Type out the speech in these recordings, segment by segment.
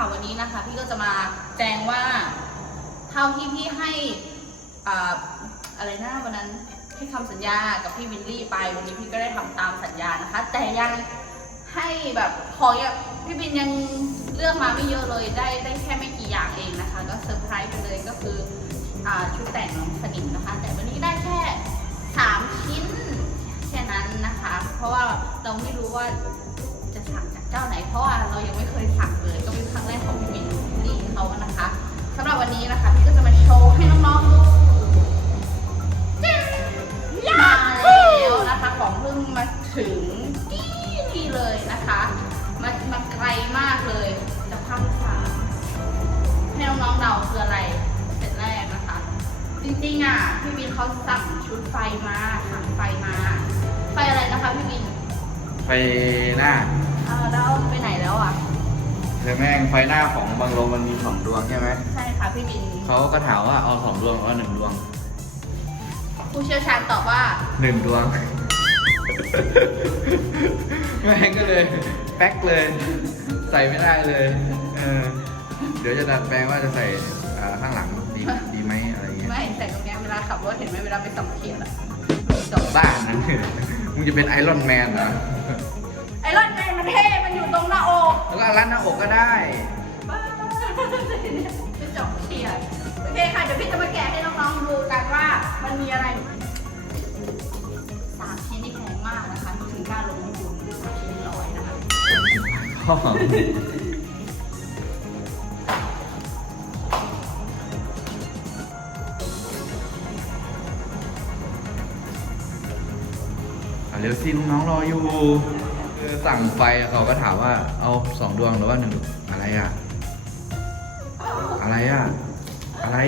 ่ะวันนี้นะคะ พี่ก็จะมาแจ้งว่าเท่าที่พี่ให้อ่าอะไรนะวันนั้นพี่ทำสัญญากับพี่วินลี่ไป วันนี้พี่ก็ได้ทำตามสัญญานะคะ แต่ยังให้แบบขออย่างพี่บินยังเลือกมาไม่เยอะเลยได้ได้แค่ไม่กี่อย่างเองนะคะ ก็เซอร์ไพรส์ไปเลยก็คืออ่าชุดแต่งน้องสนิมนะคะ แต่วันนี้ได้แค่สามชิ้นแค่นั้นนะคะ เพราะว่าเราไม่รู้ว่า จะสั่งจากเจ้าไหน เพราะว่าเรายังไม่เคยสั่งเลยก็เป็นครั้งแรกของพี่บินลี่เขานะคะสำหรับวันนี้นะคะพี่ก็จะมาโชว์ให้น้องๆดูมาแล้วนะคะของเพิ่งมาถึงที่นี่เลยนะคะมามาไกลมากเลยจากภาคอีสานให้น้องๆเดาคืออะไรเสร็จแรกนะคะ จริงๆอะพี่บินเขาสั่งชุดไฟมาสั่งไฟมา ไฟอะไรนะคะพี่บิน ไฟหน้า เออแล้วไปไหนแล้วอะ เธอแม่งไฟหน้าของบางโรงมันมีสองดวงใช่ไหม ใช่ค่ะพี่บิน เขาก็ถามว่าเอาสองดวงหรือว่าหนึ่งดวงผู้เชี่ยวชาญตอบว่า หนึ่งดวง แม่งก็เลยแป๊กเลย ใส่ไม่ได้เลยเออเดี๋ยวจะดัดแปลงว่าจะใส่อ่าข้างหลังดีดีไหมอะไรเงี้ยไม่ใส่ตรงเนี้ยเวลาขับรถเห็นไหมเวลาไปสัมเขียนอะจบบ้านนะมึงจะเป็นไอรอนแมนเหรอ ไอรอนแมนมัน เท่มันอยู่ตรงหน้าอกแล้วก็รัดหน้าอกก็ได้ บ้าจะจบเขียนโอเคค่ะ เดี๋ยวพี่จะมาแกะให้น้องๆดูกันว่ามันมีอะไรสามชิ้นนี่แพงมากนะคะถึงค่าลงทุนชิ้นร้อยนะคะพ่ออะเร็วสิน้องๆรออยู่ คือสั่งไฟเขาก็ถามว่าเอาสองดวงหรือว่าหนึ่งอะไรอะ อะไรอะ อะไร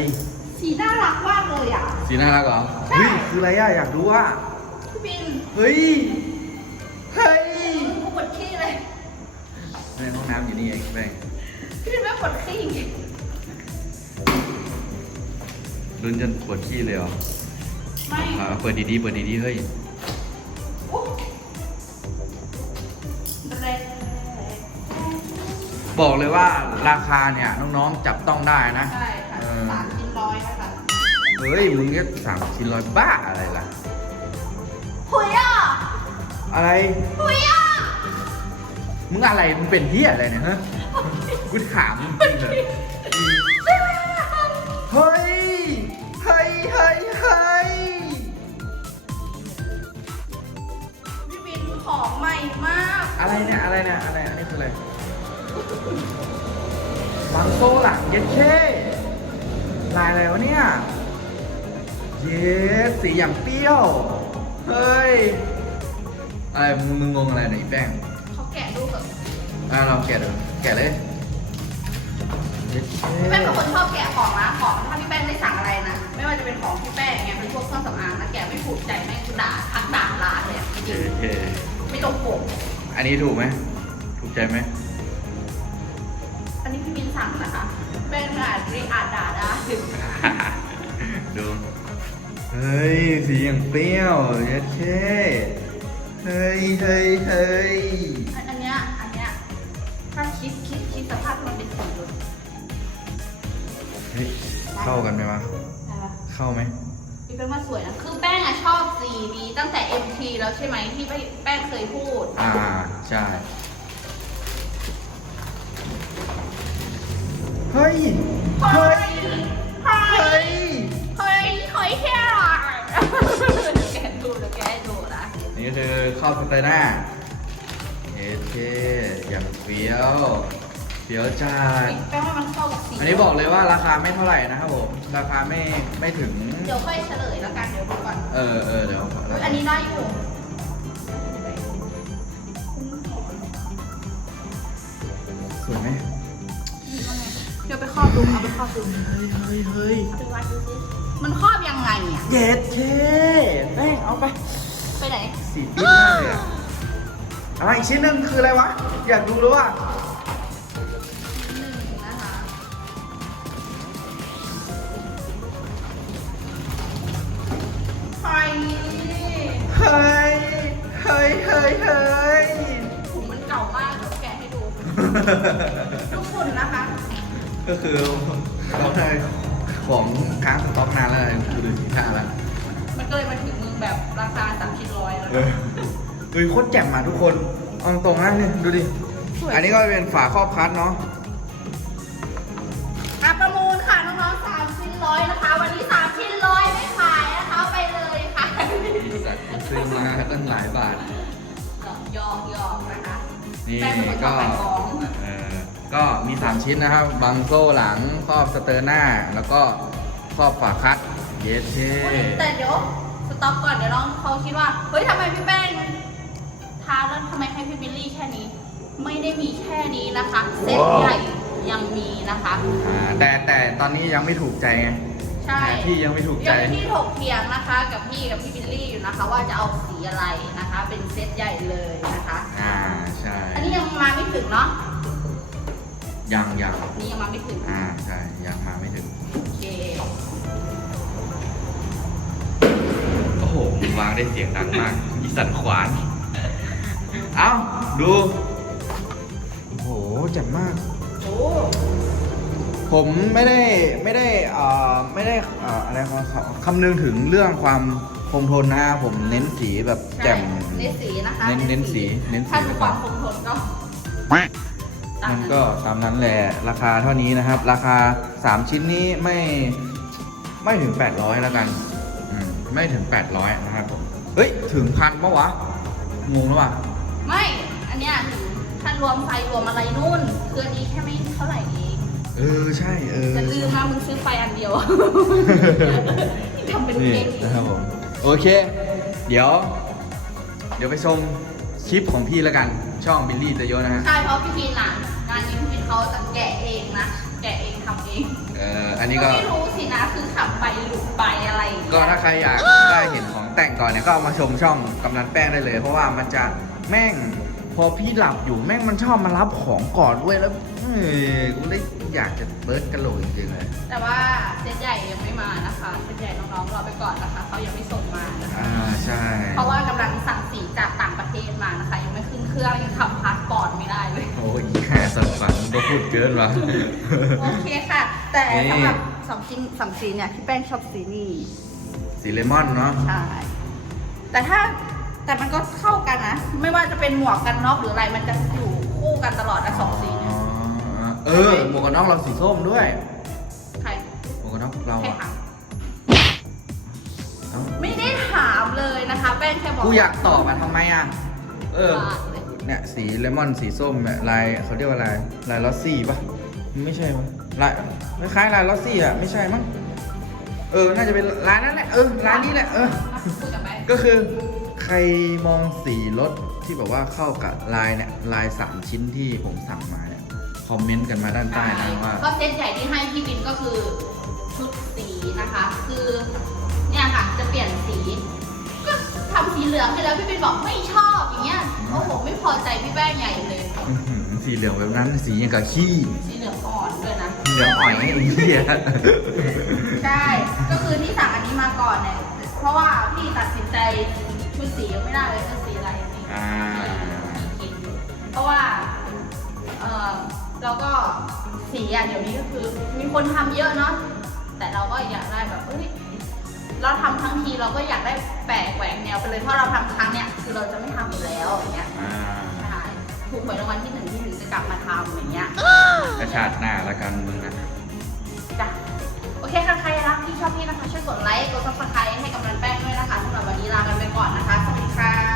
สีน่ารักมากเลยอะ สีน่ารักเหรอใช่ เฮ้ยคืออะไรอะอยากรู้อะพี่บินเฮ้ยเฮ้ยกูปวดขี้เลยในห้องน้ำอยู่นี่เองแม่งพี่บินไม่ปวดขี้รุนจนปวดขี้เลยเหรอไม่ อ่าเปิดดีๆเปิดดีๆเฮ้ย บอกเลยว่าราคาเนี่ยน้องๆจับต้องได้นะ ใช่ค่ะเออ สามชิ้นร้อยนะคะเฮ้ยมึงก็สามชิ้นร้อยบ้าอะไรล่ะ หุยอะอะไร หุยอะมึงอะไรมึงเป็นเฮียอะไรเนี่ยฮะกูถามจริงๆเลยเฮ้ยเฮ้ยเฮ้ยเฮ้ยพี่บินของใหม่มาก อะไรเนี่ยอะไรเนี่ยอะไรอันนี้คืออะไร ลังโซ่หลังเย็ดเช่ลายอะไรวะเนี่ย เย็ดสีอย่างเปรี้ยว เฮ้ย อะไรมึงมึงงงอะไรเนี่ยไอ้แป้งเขาแกะดูเถอะอะเราแกะเลยแกะเลยเย็ดเช่พี่แป้งเป็นคนชอบแกะของนะของถ้าพี่แป้งได้สั่งอะไรนะ ไม่ว่าจะเป็นของพี่แป้งไงเป็นพวกเครื่องสำอางนะแกะไม่ถูกใจแม่งกูด่าทักด่าร้านเลยอะจริงเย็ดเช่ไม่ตรงปกอันนี้ถูกไหมถูกใจไหมอันนี้พี่บิน สั่งนะคะแป้งอาจรีอาจด่าได้ดู เฮ้ย สีอย่างเปรี้ยวเย็ดเช่เฮ้ยเฮ้ยเฮ้ยอันอันเนี้ยอันเนี้ยถ้าคิดคิดคิดสภาพมันเป็นสีรถเฮ้ย เข้ากันไหมวะ ได้ปะเข้าไหม พี่แป้งว่าสวยนะ คือแป้งอะชอบสีนี้ตั้งแต่ MT แล้วใช่ไหมที่แป้งเคยพูด อ่า ใช่ เฮ้ย เฮ้ย เฮ้ยเฮ้ยเฮ้ยเฮ้ยแค่แกะดูแล้วแกะให้ดูนะนี่ก็คือข้าวสเตอร์หน้าเอเคอย่างเฟี้ยว เฟี้ยวจัดแป้งว่ามันเข้ากับสีอันนี้บอกเลยว่าราคาไม่เท่าไหร่นะครับผม ราคาไม่ไม่ถึง เดี๋ยวค่อยเฉลยแล้วกันเดี๋ยวดูก่อนเออเออเดี๋ยวอุ๊ยอันนี้ได้อยู่ สวยไหมเดี๋ยวไปครอบดูเอาไปครอบดู เฮ้ยเฮ้ยเฮ้ยไปวัดดูสิมันครอบยังไงอะ เย็ดเคแป้งเอาไปไปไหน สีปิ๊ดมากเลยอะอะไรอีกชิ้นหนึ่งคืออะไรวะ อยากดูรู้ว่าหนึ่งนะคะ ไฟเฮ้ย เฮ้ยเฮ้ยเฮ้ยถุงมันเก่ามากเดี๋ยวแกะให้ดูทุกคนนะคะ ก็คือเขาได้ของค้างสต็อกนานแล้วนะกูดูสีท่าแล้วมันก็เลยมาถึงมือแบบราคาสามชิ้นร้อยแล้วเออเฮ้ยโคตรแจ่มอะทุกคนเอาตรงๆนะนี่ดูดิ สวย อันนี้ก็เป็นฝาครอบคัดเนาะ อะประมูลค่ะน้องๆสามชิ้นร้อยนะคะ วันนี้สามชิ้นร้อยไม่ขายนะคะไปเลยค่ะสัตว์ซื้อมาตั้งหลายบาทยอกยอกนะคะนี่แป้งเป็นคนชอก็บขายของ เออ ก็มี 3 ชิ้นนะครับ บังโซ่หลังครอบสเตอร์หน้า แล้วก็ครอบฝาคัดเยสเท่อุ๊ยแต่เดี๋ยวสต็อปก่อนเดี๋ยวน้องเขาคิดว่า เฮ้ยทำไมพี่แป้งทาแล้วทำไมให้พี่บิลลี่แค่นี้ ไม่ได้มีแค่นี้นะคะ เซ็ตใหญ่ยังมีนะคะ อ่าแต่แต่ตอนนี้ยังไม่ถูกใจไงใช่พี่ยังไม่ถูกใจ ยังที่ถกเถียงนะคะ กับพี่กับพี่บิลลี่อยู่นะคะ ว่าจะเอาสีอะไรนะคะ เป็นเซ็ตใหญ่เลยนะคะ อ่าใช่ อันนี้ยังมาไม่ถึงเนาะ ยังยังอันนี้ยังมาไม่ถึง อ่าใช่ยังมาไม่ถึง โอเค โอ้โหวางได้เสียงดังมากอีสันขวาน เอ้า ดู โอ้โหแจ่มมาก โอ้ผมไม่ได้ไม่ได้เอ่อไม่ได้เอ่ออะไรครับคำนึงถึงเรื่องความคงทนนะผมเน้นสีแบบแจ่ม เน้นสีนะคะเน้นเน้นสีเน้นสี ถ้าไปดูคก่อวานมคงทนก็ตา มันนั้นก็ตามนั้นแหละราคาเท่านี้นะครับ ราคา 3 ชิ้นนี้ไม่ไม่ถึง 800แล้วกันอืมไม่ถึง 800นะครับผมเฮ้ย ถึงพันปะวะงงแล้วว่ะไม่ อันเนี้ยถึงถ้ารวมไฟรวมอะไรนู่นคืออันนี้แค่ไม่เท่าไหร่เองเออใช่เออจะลืมนะมึงซื้อไฟอันเดียวทำเป็นนี่เก่งนะครับผมโอเค เดี๋ยว เดี๋ยวไปชม คลิปของพี่แล้วกันช่องบิลลี่จะโยนะฮะใช่เพราะพี่พีนอะงานนี้พี่พีนเขาจะแกะเองนะแกะเองทำเองเอ่ออันนี้ก็ ไม่รู้สินะคือขับไปหลุดไปอะไรอย่างเงี้ยก็ถ้าใครอยากได้เห็นของแต่งก่อนเนี่ยก็เอามาชมช่องกำนันแป้งได้เลย เพราะว่ามันจะแม่งพอพี่หลับอยู่แม่งมันชอบมารับของก่อนด้วยแล้ว เอ้ยกูเลยอยากจะเบิร์ดกระโหลกจริงๆเลยแต่ว่าเซตใหญ่ยังไม่มานะคะเซตใหญ่น้องๆรอไปก่อนนะคะเขายังไม่ส่งมานะคะอ่าใช่เพราะว่ากำลังสั่งสีจากต่างประเทศมานะคะ ยังไม่ขึ้นเครื่องยังขับพาสปอร์ตไม่ได้เลย โอ้ยแค่สันฝันก็พูดเกินวะโอเคค่ะ แต่นี่ สำหรับสองชิ้นสองสีเนี่ยพี่แป้งชอบสีนี้สีเลมอนเนาะใช่แต่ถ้าแต่มันก็เข้ากันนะ ไม่ว่าจะเป็นหมวกกันน็อกหรืออะไรมันจะอยู่คู่กันตลอดนะสองสี เนี่ยอ๋อเออหมวกกันน็อกเราสีส้มด้วยใครหมวกกันน็อกเราใครอะถามเอ้าไม่ได้ถามเลยนะคะ แป้งแค่บอกกูอยากตอบอะทำไมอะเออ ว่าเลยเนี่ยสีเลมอนสีส้มเนี่ยลายเขาเรียกว่าลายลายลอสซี่ปะไม่ใช่มั้งลายคล้ายๆลายลอสซี่อะไม่ใช่มั้งเออ น่าจะเป็นลายนั้นแหละเออลายนี้แหละเออมาคุยกับแป้งก็คือใครมองสีรถที่แบบว่าเข้ากับลายเนี่ยลายสามชิ้นที่ผมสั่งมาเนี่ยค อมเมนต์กันมาด้านใต้นะว่า ก็เซตใหญ่ที่ให้พี่บินก็คือชุดสีนะคะ คือเนี่ยค่ะจะเปลี่ยนสี ก็ทำสีเหลืองไปแล้วพี่บินบอกไม่ชอบอย่างเงี้ยโอ้โหไม่พอใจพี่แป้งใหญ่เลยอื้อหือสีเหลืองแบบนั้นสีอย่างกับขี้สีเหลืองอ่อนด้วยนะ เหลืองอ่อยไอ้เหี้ยใช่ ก็คือที่สั่งอันนี้มาก่อนเนี่ย เพราะว่าพี่ตัดสินใจชุดสียังไม่ได้เลยชุ คนทำเยอะเนาะแต่เราก็อยากได้แบบเอ้ยเราทำทั้งทีเราก็อยากได้แปลกแหวกแนวไปเลยเพราะเราทำครั้งเนี้ยคือเราจะไม่ทำอีกแล้วอย่างเงี้ยใช่ถูกหวยรางวัลที่หนึ่งที่หนึ่งจะกลับมาทำอย่างเงี้ยกระชากหน้าละกันมึงนะจ้ะโอเคค่ะใครรักที่ชอบพี่นะคะช่วยกดไลค์กดซับสไครต์ให้กำลังแป้งด้วยนะคะสำหรับวันนี้ลากันไปก่อนนะคะสวัสดีค่ะ